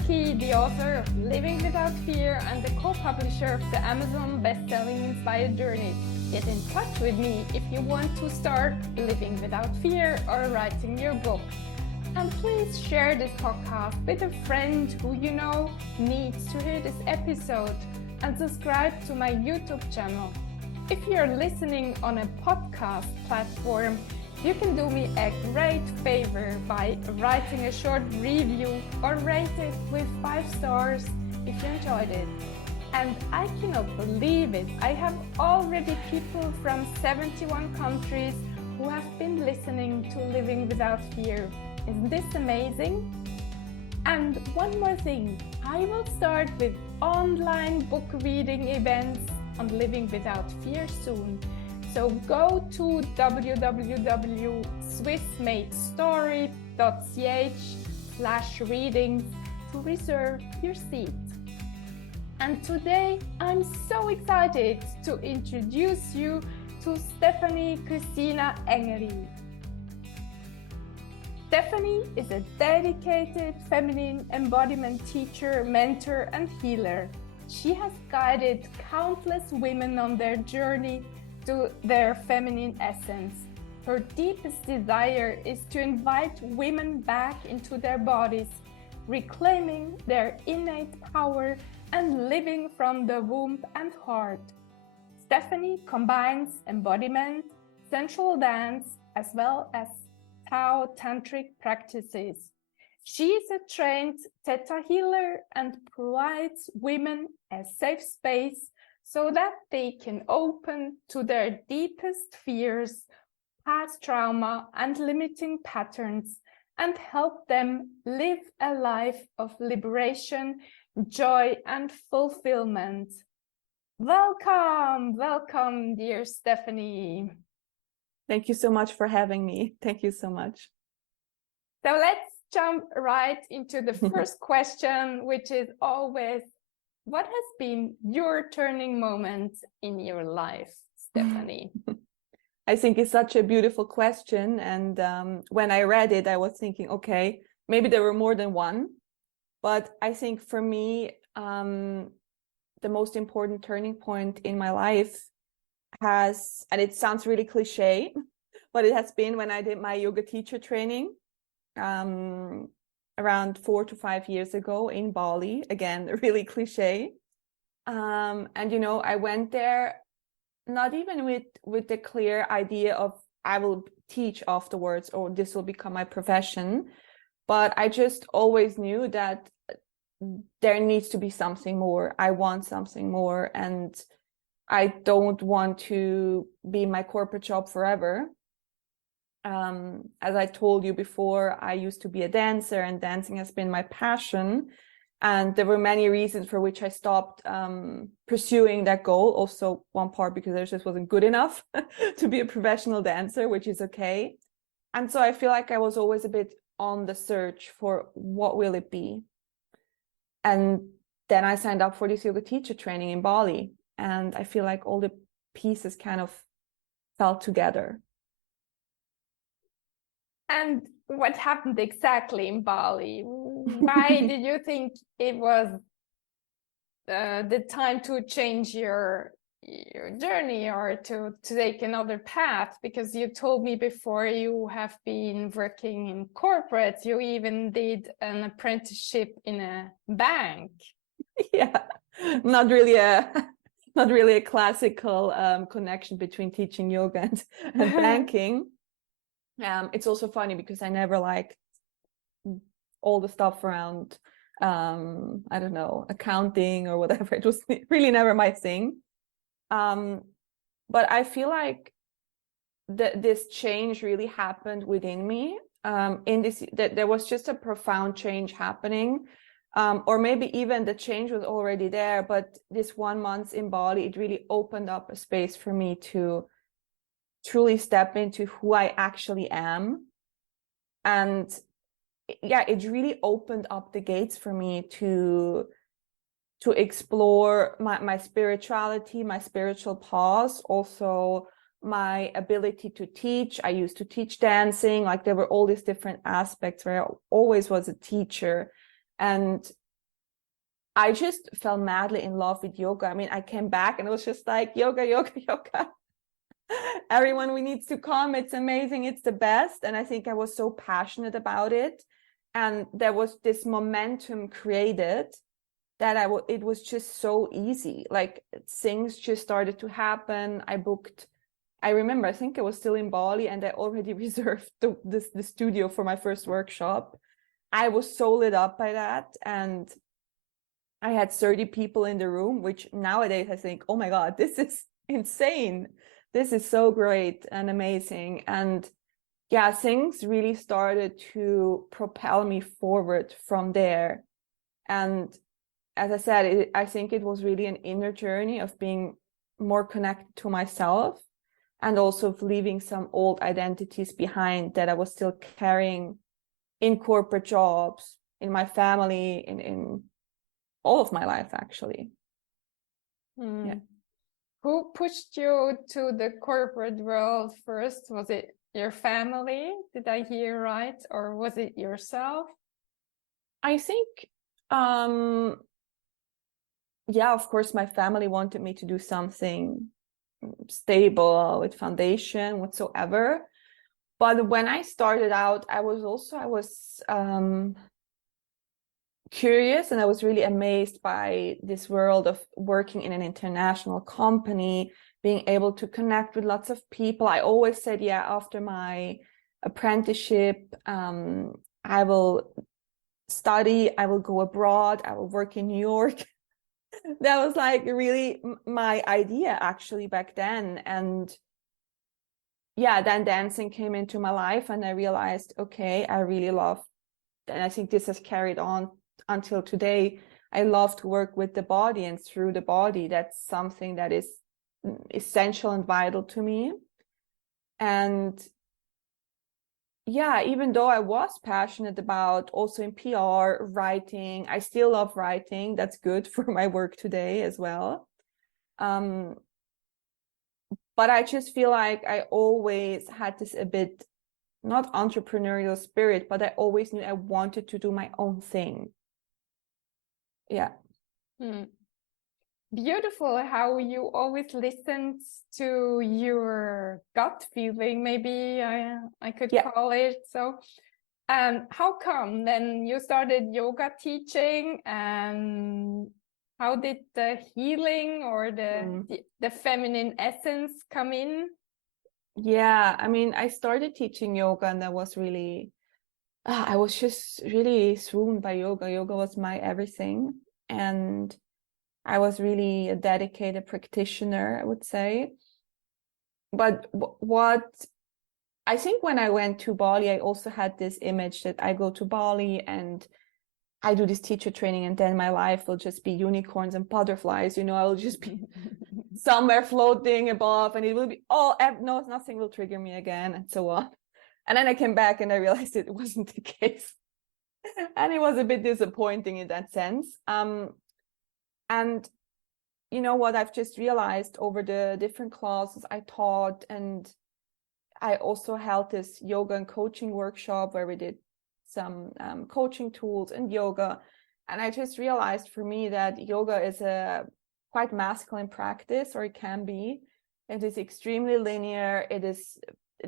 Buerki, the author of Living Without Fear and the co-publisher of the Amazon best-selling Inspired Journey. Get in touch with me if you want to start living without fear or writing your book. And please share this podcast with a friend who you know needs to hear this episode, and subscribe to my YouTube channel. If you're listening on a podcast platform, you can do me a great favor by writing a short review or rate it with 5 stars if you enjoyed it. And I cannot believe it. I have already people from 71 countries who have been listening to Living Without Fear. Isn't this amazing? And one more thing, I will start with online book reading events on Living Without Fear soon. So go to www.swissmadestory.ch/readings to reserve your seat. And today I'm so excited to introduce you to Cristina Engeli. Stephanie is a dedicated feminine embodiment teacher, mentor, and healer. She has guided countless women on their journey to their feminine essence. Her deepest desire is to invite women back into their bodies, reclaiming their innate power and living from the womb and heart. Stephanie combines embodiment, sensual dance, as well as Tao-Tantric practices. She is a trained ThetaHealer and provides women a safe space so that they can open to their deepest fears, past trauma, and limiting patterns, and help them live a life of liberation, joy, and fulfillment. Welcome, welcome, dear Stephanie. Thank you so much for having me. Thank you so much. So let's jump right into the first question, which is always, what has been your turning moment in your life, Stephanie? I think it's such a beautiful question. And when I read it, I was thinking, okay, maybe there were more than one. But I think for me, the most important turning point in my life has, and it sounds really cliche, but it has been when I did my yoga teacher training around 4 to 5 years ago in Bali. Again, really cliche. And, I went there not even with the clear idea of I will teach afterwards or this will become my profession. But I just always knew that there needs to be something more. I want something more. And I don't want to be in my corporate job forever. As I told you before, I used to be a dancer and dancing has been my passion. And there were many reasons for which I stopped pursuing that goal. Also, one part because I just wasn't good enough to be a professional dancer, which is okay. And so I feel like I was always a bit on the search for what will it be. And then I signed up for this yoga teacher training in Bali. And I feel like all the pieces kind of fell together. And what happened exactly in Bali? Why did you think it was the time to change your journey or to take another path? Because you told me before you have been working in corporate. You even did an apprenticeship in a bank. Yeah, not really a classical connection between teaching yoga and banking. It's also funny because I never liked all the stuff around, I don't know, accounting or whatever. It was really never my thing. But I feel like this change really happened within me. There was just a profound change happening. Or maybe even the change was already there, but this 1 month in Bali, it really opened up a space for me to truly step into who I actually am. And yeah, it really opened up the gates for me to explore my spirituality, my spiritual path, also my ability to teach. I used to teach dancing, like there were all these different aspects where I always was a teacher. And I just fell madly in love with yoga. I mean, I came back and it was just like yoga, yoga, yoga. Everyone, we need to come. It's amazing. It's the best. And I think I was so passionate about it. And there was this momentum created that it was just so easy. Like things just started to happen. I remember, I think I was still in Bali and I already reserved the studio for my first workshop. I was so lit up by that. And I had 30 people in the room, which nowadays I think, oh my God, this is insane. This is so great and amazing. And yeah, things really started to propel me forward from there. And as I said, I think it was really an inner journey of being more connected to myself and also of leaving some old identities behind that I was still carrying in corporate jobs, in my family, in all of my life, actually. Yeah. Who pushed you to the corporate world first? Was it your family? Did I hear right? Or was it yourself? I think, yeah, of course, my family wanted me to do something stable with foundation whatsoever. But when I started out, I was curious, and I was really amazed by this world of working in an international company, being able to connect with lots of people. I always said, yeah, after my apprenticeship, I will study, I will go abroad, I will work in New York. That was like really my idea actually back then. And yeah, then dancing came into my life and I realized, okay, I really love, and I think this has carried on until today. I love to work with the body and through the body. That's something that is essential and vital to me. And yeah, even though I was passionate about also in PR, writing, I still love writing. That's good for my work today as well. But I just feel like I always had this a bit, not entrepreneurial spirit, but I always knew I wanted to do my own thing. Yeah. Beautiful how you always listened to your gut feeling, maybe I could call it. So, how come then you started yoga teaching, and how did the healing or the feminine essence come in? Yeah, I mean, I started teaching yoga and that was really, I was just really swooned by yoga. Yoga was my everything. And I was really a dedicated practitioner, I would say. But what I think when I went to Bali, I also had this image that I go to Bali and I do this teacher training and then my life will just be unicorns and butterflies. You know, I will just be somewhere floating above and it will be, no, nothing will trigger me again and so on. And then I came back and I realized it wasn't the case. And it was a bit disappointing in that sense. And you know what, I've just realized over the different classes I taught, and I also held this yoga and coaching workshop where we did some coaching tools and yoga. And I just realized for me that yoga is a quite masculine practice, or it can be. It is extremely linear.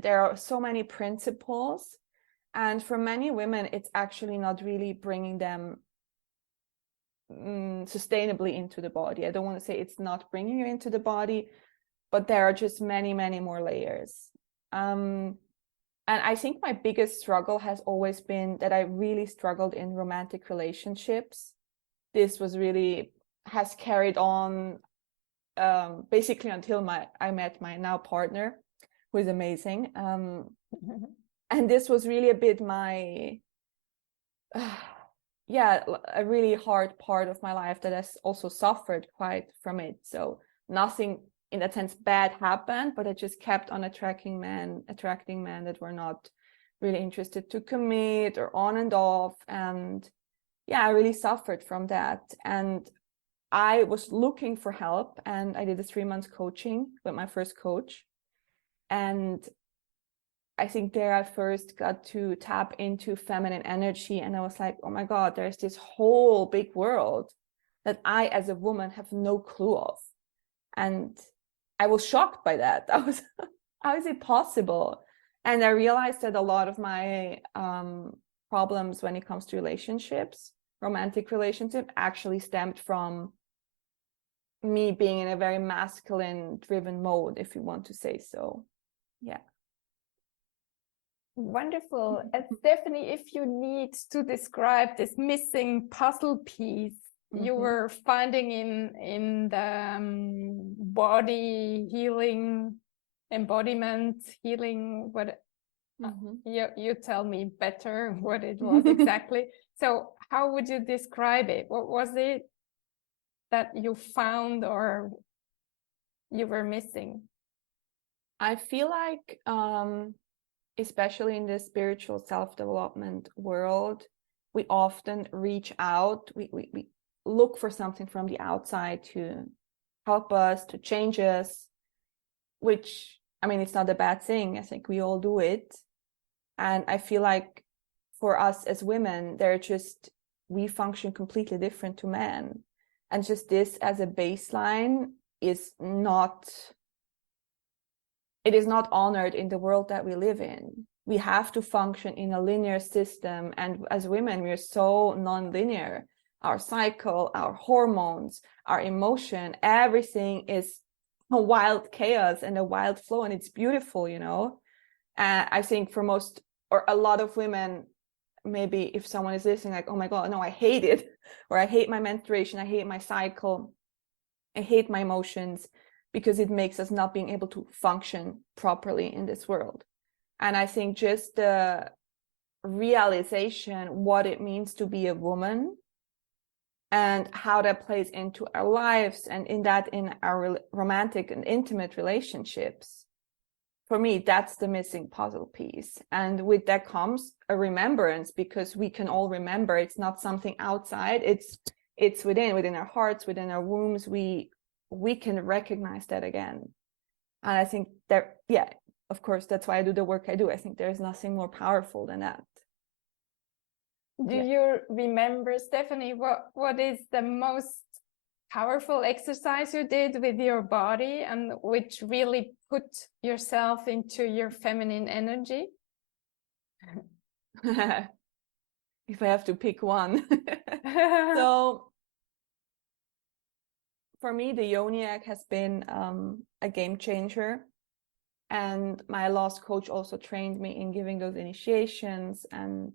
There are so many principles. And for many women, it's actually not really bringing them sustainably into the body. I don't want to say it's not bringing you into the body, but there are just many, many more layers. And I think my biggest struggle has always been that I really struggled in romantic relationships. This has carried on basically until I met my now partner, who is amazing. And this was really a bit my a really hard part of my life that has also suffered quite from it. So nothing in that sense bad happened, but I just kept on attracting men that were not really interested to commit or on and off. And yeah, I really suffered from that. And I was looking for help and I did a 3-month coaching with my first coach. And I think there I first got to tap into feminine energy, and I was like, oh my God, there's this whole big world that I, as a woman, have no clue of. And I was shocked by that. How is it possible? And I realized that a lot of my problems when it comes to relationships, romantic relationship, actually stemmed from me being in a very masculine driven mode, if you want to say so. Yeah. Wonderful. And Stephanie, if you need to describe this missing puzzle piece you were finding in the body healing, embodiment healing, what you tell me better what it was exactly. So how would you describe it? What was it that you found or you were missing? I feel like, especially in the spiritual self-development world, we often reach out, we look for something from the outside to help us, to change us, which, I mean, it's not a bad thing. I think we all do it. And I feel like for us as women, we function completely different to men. And just this as a baseline is not honored in the world that we live in. We have to function in a linear system. And as women, we're so non-linear. Our cycle, our hormones, our emotion, everything is a wild chaos and a wild flow. And it's beautiful, you know. I think for most or a lot of women, maybe if someone is listening, like, oh my God, no, I hate it. Or I hate my menstruation. I hate my cycle. I hate my emotions, because it makes us not being able to function properly in this world. And I think just the realization what it means to be a woman and how that plays into our lives and in our romantic and intimate relationships, for me, that's the missing puzzle piece. And with that comes a remembrance, because we can all remember. It's not something outside. It's within our hearts, within our wombs. We can recognize that again. And I think that, yeah, of course, that's why I do the work I do. I think there's nothing more powerful than that. Do you remember, Stephanie, what is the most powerful exercise you did with your body and which really put yourself into your feminine energy? If I have to pick one. So for me, the Yoniac has been a game changer. And my last coach also trained me in giving those initiations. And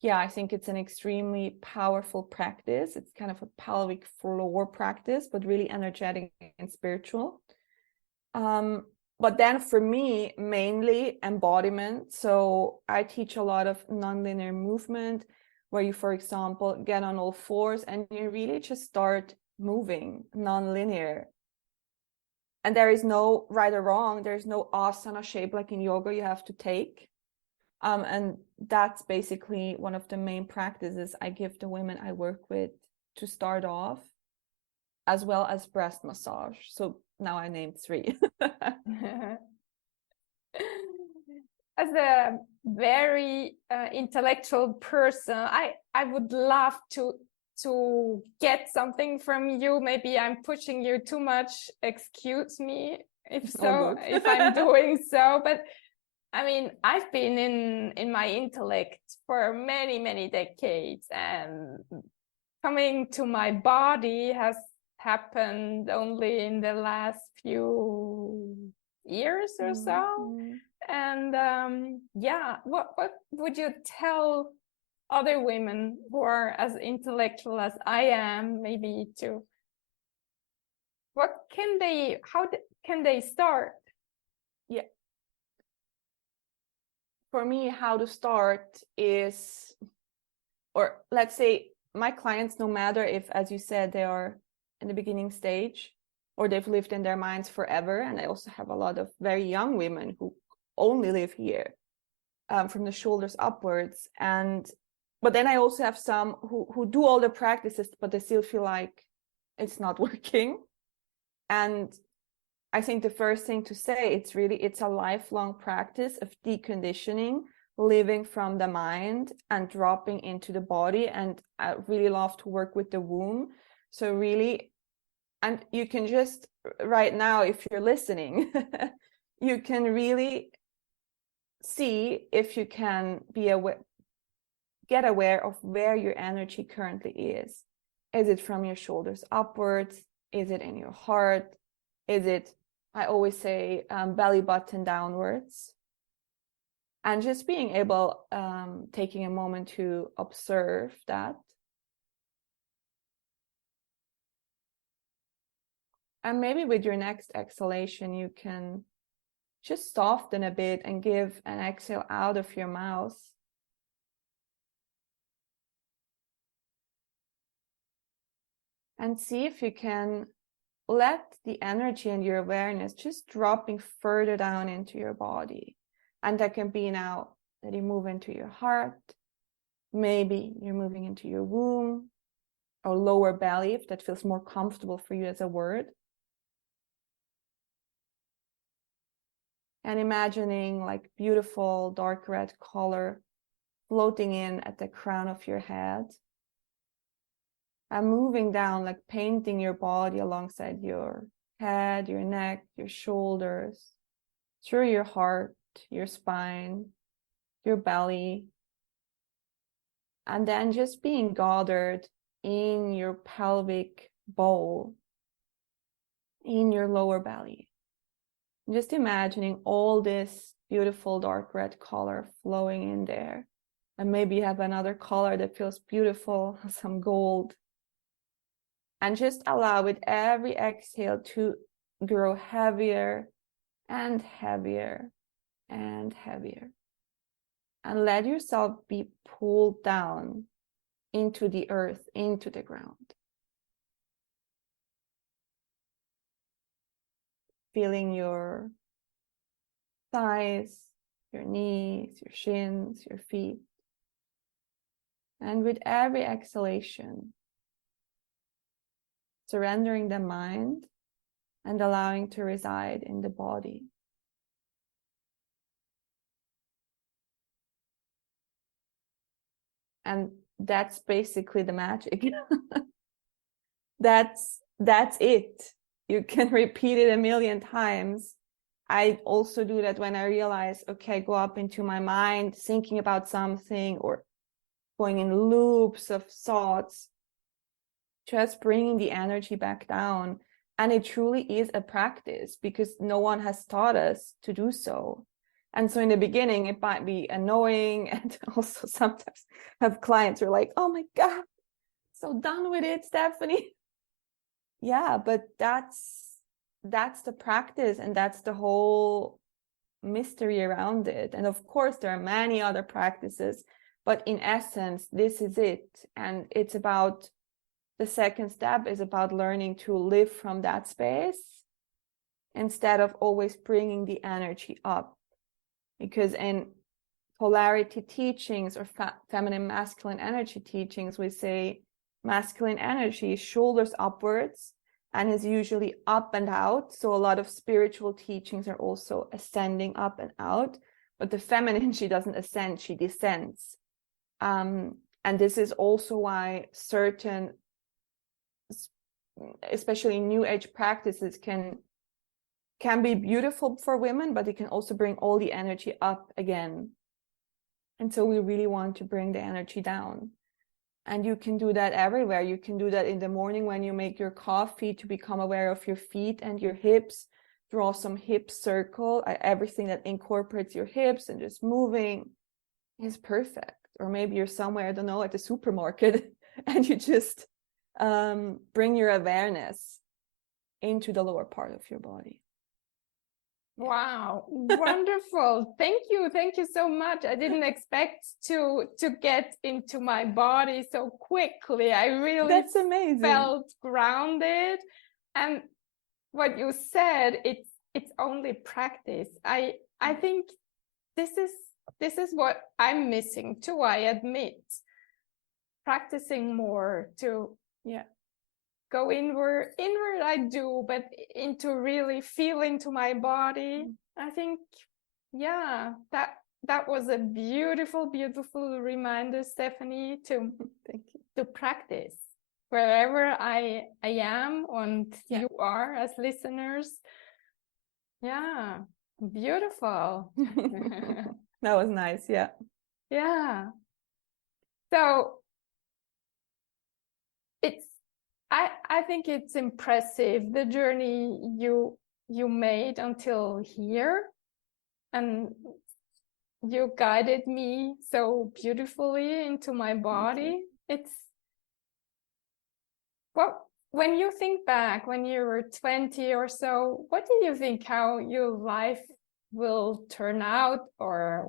yeah, I think it's an extremely powerful practice. It's kind of a pelvic floor practice, but really energetic and spiritual. But then for me, mainly embodiment. So I teach a lot of nonlinear movement, where you, for example, get on all fours and you really just start moving nonlinear. And there is no right or wrong. There's no asana shape like in yoga you have to take. And that's basically one of the main practices I give the women I work with to start off, as well as breast massage. So now I named 3. As a very intellectual person, I would love to get something from you. Maybe I'm pushing you too much. Excuse me if so, if I'm doing so. But I mean, I've been in my intellect for many, many decades, and coming to my body has happened only in the last few years or so. And yeah, what would you tell other women who are as intellectual as I am, maybe to how can they start? Yeah. For me, how to start is, or let's say my clients, no matter if, as you said, they are in the beginning stage or they've lived in their minds forever. And I also have a lot of very young women who only live here, from the shoulders upwards. But then I also have some who do all the practices, but they still feel like it's not working. And I think the first thing to say, it's a lifelong practice of deconditioning living from the mind and dropping into the body. And I really love to work with the womb. So really, and you can just right now, if you're listening, you can really see if you can be aware, get aware of where your energy currently is. Is it from your shoulders upwards? Is it in your heart? Is it, I always say, belly button downwards? And just being able, taking a moment to observe that. And maybe with your next exhalation, you can just soften a bit and give an exhale out of your mouth. And see if you can let the energy and your awareness just dropping further down into your body. And that can be now that you move into your heart. Maybe you're moving into your womb or lower belly, if that feels more comfortable for you as a word. And imagining like beautiful dark red color floating in at the crown of your head. And moving down, like painting your body alongside your head, your neck, your shoulders, through your heart, your spine, your belly. And then just being gathered in your pelvic bowl, in your lower belly. Just imagining all this beautiful dark red color flowing in there. And maybe you have another color that feels beautiful, some gold. And just allow with every exhale to grow heavier and heavier and heavier. And let yourself be pulled down into the earth, into the ground. Feeling your thighs, your knees, your shins, your feet. And with every exhalation, surrendering the mind and allowing to reside in the body. And that's basically the magic. That's it. You can repeat it a million times. I also do that when I realize, okay, go up into my mind, thinking about something or going in loops of thoughts, just bringing the energy back down. And it truly is a practice because no one has taught us to do so. And so in the beginning, it might be annoying. And also sometimes have clients who are like, oh my God, so done with it, Stephanie. Yeah, but that's the practice, and that's the whole mystery around it. And of course, there are many other practices, but in essence, this is it. And it's about, the second step is about learning to live from that space instead of always bringing the energy up. Because in polarity teachings or feminine masculine energy teachings, we say masculine energy is shoulders upwards and is usually up and out. So a lot of spiritual teachings are also ascending up and out, but the feminine, she doesn't ascend, she descends. And this is also why certain, especially new age practices can be beautiful for women, but it can also bring all the energy up again. And so we really want to bring the energy down. And you can do that everywhere. You can do that in the morning when you make your coffee, to become aware of your feet and your hips. Draw some hip circle. Everything that incorporates your hips and just moving is perfect. Or maybe you're somewhere, I don't know, at the supermarket and you just bring your awareness into the lower part of your body. Wow, wonderful. Thank you so much. I didn't expect to get into my body so quickly. I really That's amazing. Felt grounded. And what you said, it's only practice. I think this is what I'm missing too, I admit. Practicing more to go inward I do, but into really feel into my body. I think, that that was a beautiful, beautiful reminder, Stephanie, to Thank you. to practice wherever I am and you are as listeners. Yeah, beautiful. That was nice. Yeah. Yeah. So it's I think it's impressive the journey you made until here, and you guided me so beautifully into my body. It's well, when you think back when you were 20 or so, what did you think how your life will turn out, or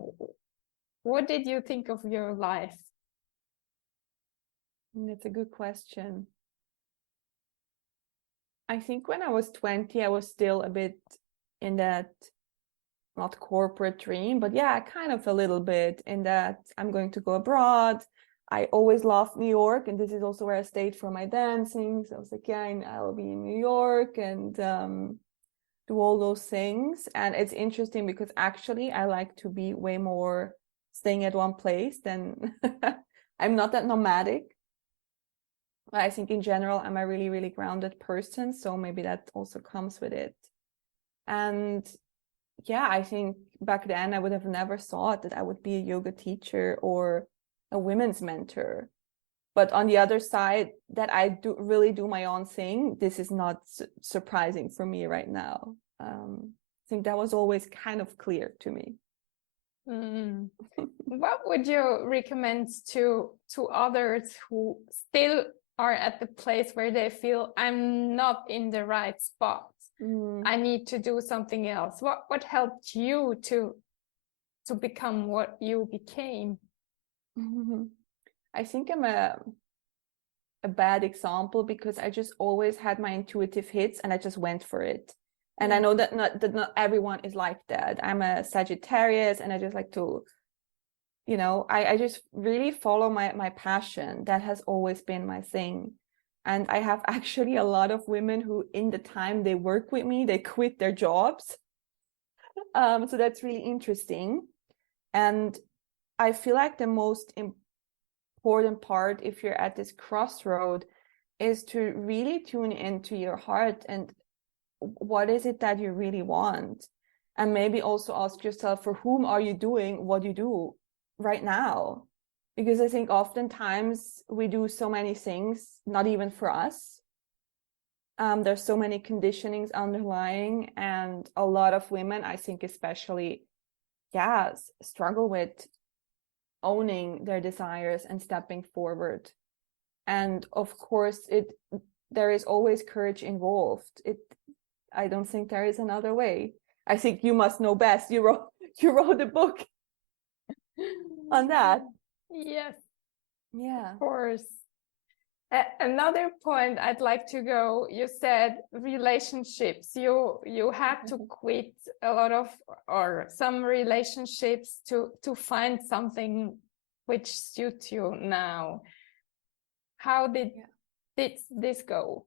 what did you think of your life? That's a good question. I think when I was 20, I was still a bit in that, not corporate dream, but yeah, kind of a little bit in that I'm going to go abroad. I always loved New York, and this is also where I stayed for my dancing. So I was like, yeah, I'll be in New York and do all those things. And it's interesting because actually I like to be way more staying at one place than I'm not that nomadic. I think in general, I'm a really, really grounded person. So maybe that also comes with it. And yeah, I think back then I would have never thought that I would be a yoga teacher or a women's mentor. But on the other side, that I really do my own thing, this is not surprising for me right now. I think that was always kind of clear to me. Mm. What would you recommend to others who still are at the place where they feel I'm not in the right spot? I need to do something else. What helped you to become what you became? I think I'm a bad example because I just always had my intuitive hits and I just went for it. And I know that not everyone is like that. I'm a Sagittarius and I just like to, I just really follow my passion. That has always been my thing. And I have actually a lot of women who in the time they work with me, they quit their jobs. So that's really interesting. And I feel like the most important part, if you're at this crossroad, is to really tune into your heart and what is it that you really want, and maybe also ask yourself, for whom are you doing what you do right now? Because I think oftentimes we do so many things not even for us. There's so many conditionings underlying, and a lot of women, I think especially, struggle with owning their desires and stepping forward. And of course, there is always courage involved. I don't think there is another way. I think you must know best. You wrote a book on that. Yes, Yeah. of course. Another point I'd like to go, you said relationships. You had to quit a lot of or some relationships to find something which suits you now. How did this go?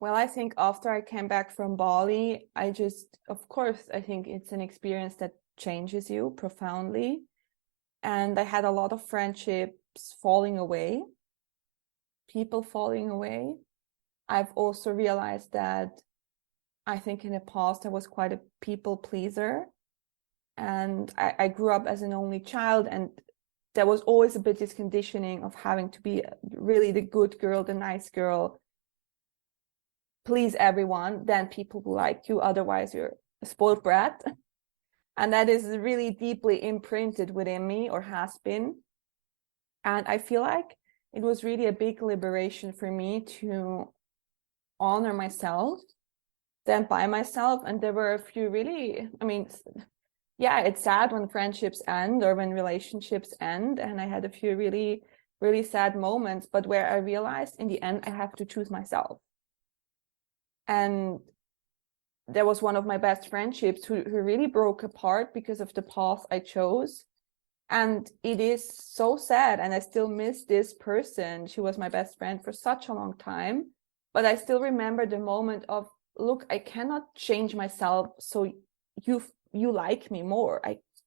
Well, I think after I came back from Bali, of course, I think it's an experience that changes you profoundly. And I had a lot of friendships falling away, people falling away. I've also realized that I think in the past I was quite a people pleaser. And I grew up as an only child, and there was always a bit this conditioning of having to be really the good girl, the nice girl, please everyone, then people will like you, otherwise you're a spoiled brat. And that is really deeply imprinted within me, or has been. And I feel like it was really a big liberation for me to honor myself, stand by myself. And there were a few really, it's sad when friendships end or when relationships end. And I had a few really, really sad moments, but where I realized in the end, I have to choose myself. And there was one of my best friendships who really broke apart because of the path I chose. And it is so sad. And I still miss this person. She was my best friend for such a long time. But I still remember the moment of, look, I cannot change myself so you like me more.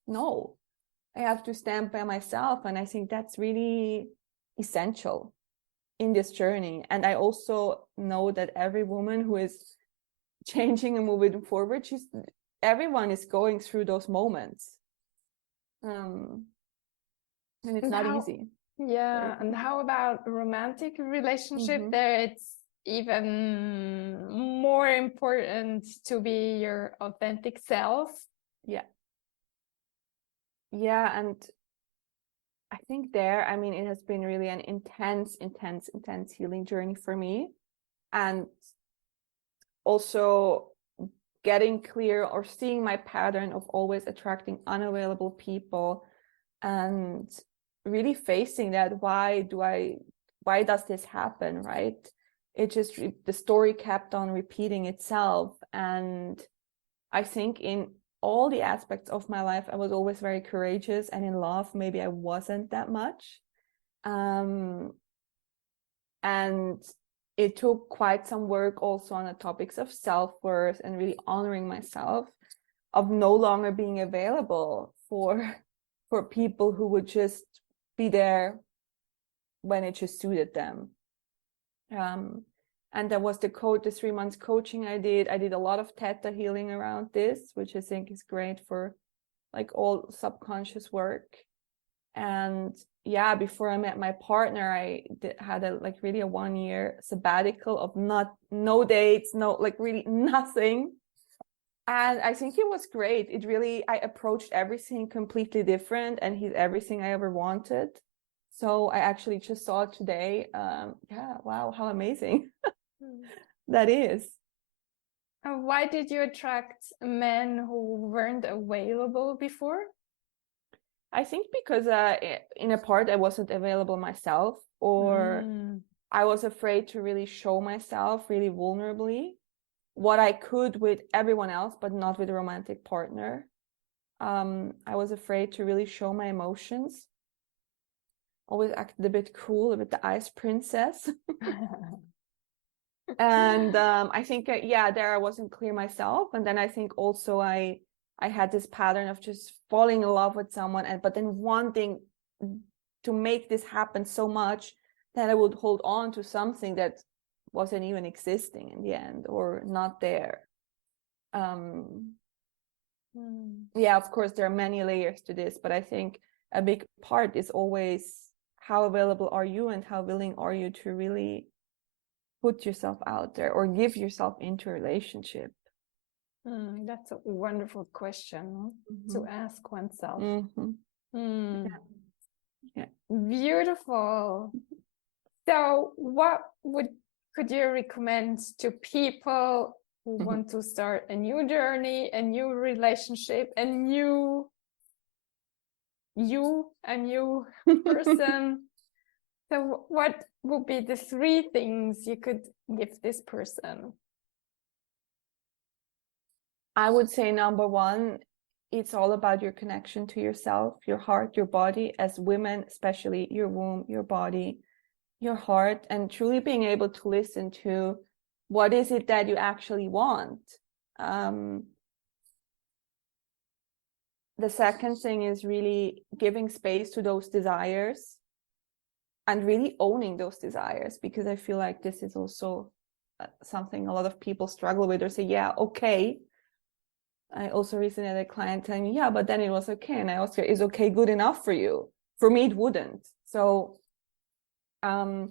no, I have to stand by myself. And I think that's really essential in this journey. And I also know that every woman who is changing and moving forward, everyone is going through those moments. And it's not easy. Yeah. And how about romantic relationship? Mm-hmm. There it's even more important to be your authentic self. Yeah. And I think I mean, it has been really an intense healing journey for me. And also getting clear or seeing my pattern of always attracting unavailable people and really facing that. Why does this happen, right? It just, the story kept on repeating itself. And I think in all the aspects of my life, I was always very courageous, and in love, maybe I wasn't that much. And it took quite some work also on the topics of self-worth and really honoring myself, of no longer being available for people who would just be there when it just suited them. And that was the 3 months coaching I did. I did a lot of theta healing around this, which I think is great for like all subconscious work. And yeah, before I met my partner, I had a 1 year sabbatical of no dates, really nothing. And I think it was great. I approached everything completely different, and he's everything I ever wanted. So I actually just saw it today. Wow, how amazing that is. Why did you attract men who weren't available before? I think because in a part I wasn't available myself, or I was afraid to really show myself really vulnerably, what I could with everyone else, but not with a romantic partner. I was afraid to really show my emotions. Always acted a bit cool, a bit the ice princess. And I think, there I wasn't clear myself. And then I think also I had this pattern of just falling in love with someone, but then wanting to make this happen so much that I would hold on to something that wasn't even existing in the end, or not there. Yeah, of course, there are many layers to this, but I think a big part is always how available are you and how willing are you to really put yourself out there or give yourself into a relationship. That's a wonderful question to ask oneself. Yeah. Beautiful. So what could you recommend to people who want to start a new journey, a new relationship, a new person? So what would be the 3 things you could give this person? I would say number 1, it's all about your connection to yourself, your heart, your body. As women, especially your womb, your body, your heart, and truly being able to listen to what is it that you actually want. The second thing is really giving space to those desires and really owning those desires, because I feel like this is also something a lot of people struggle with, or say, yeah, okay. I also recently had a client telling me, yeah, but then it was okay. And I asked her, is okay good enough for you? For me, it wouldn't. So, and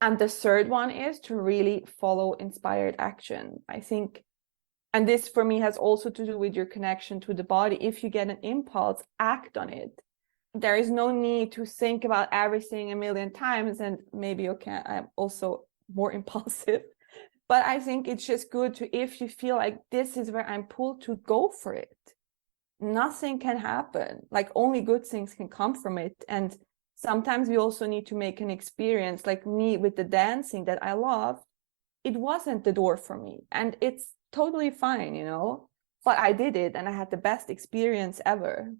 the third one is to really follow inspired action. I think, and this for me has also to do with your connection to the body. If you get an impulse, act on it. There is no need to think about everything a million times. And maybe, okay, I'm also more impulsive. But I think it's just good to, if you feel like this is where I'm pulled to, go for it. Nothing can happen. Like only good things can come from it. And sometimes we also need to make an experience, like me with the dancing that I love. It wasn't the door for me. And it's totally fine, you know, but I did it and I had the best experience ever.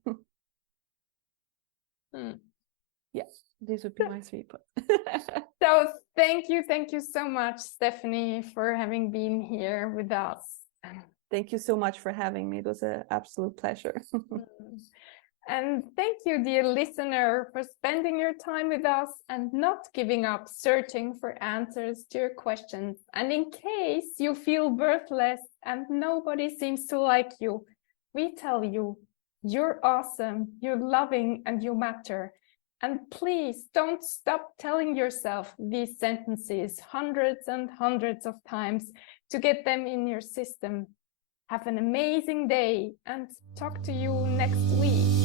Yeah, this would be my 3 points. So thank you so much, Stephanie, for having been here with us. Thank you so much for having me. It was an absolute pleasure. And thank you, dear listener, for spending your time with us and not giving up searching for answers to your questions. And in case you feel worthless and nobody seems to like you, we tell you, you're awesome, you're loving, and you matter. And please don't stop telling yourself these sentences hundreds and hundreds of times to get them in your system. Have an amazing day and talk to you next week.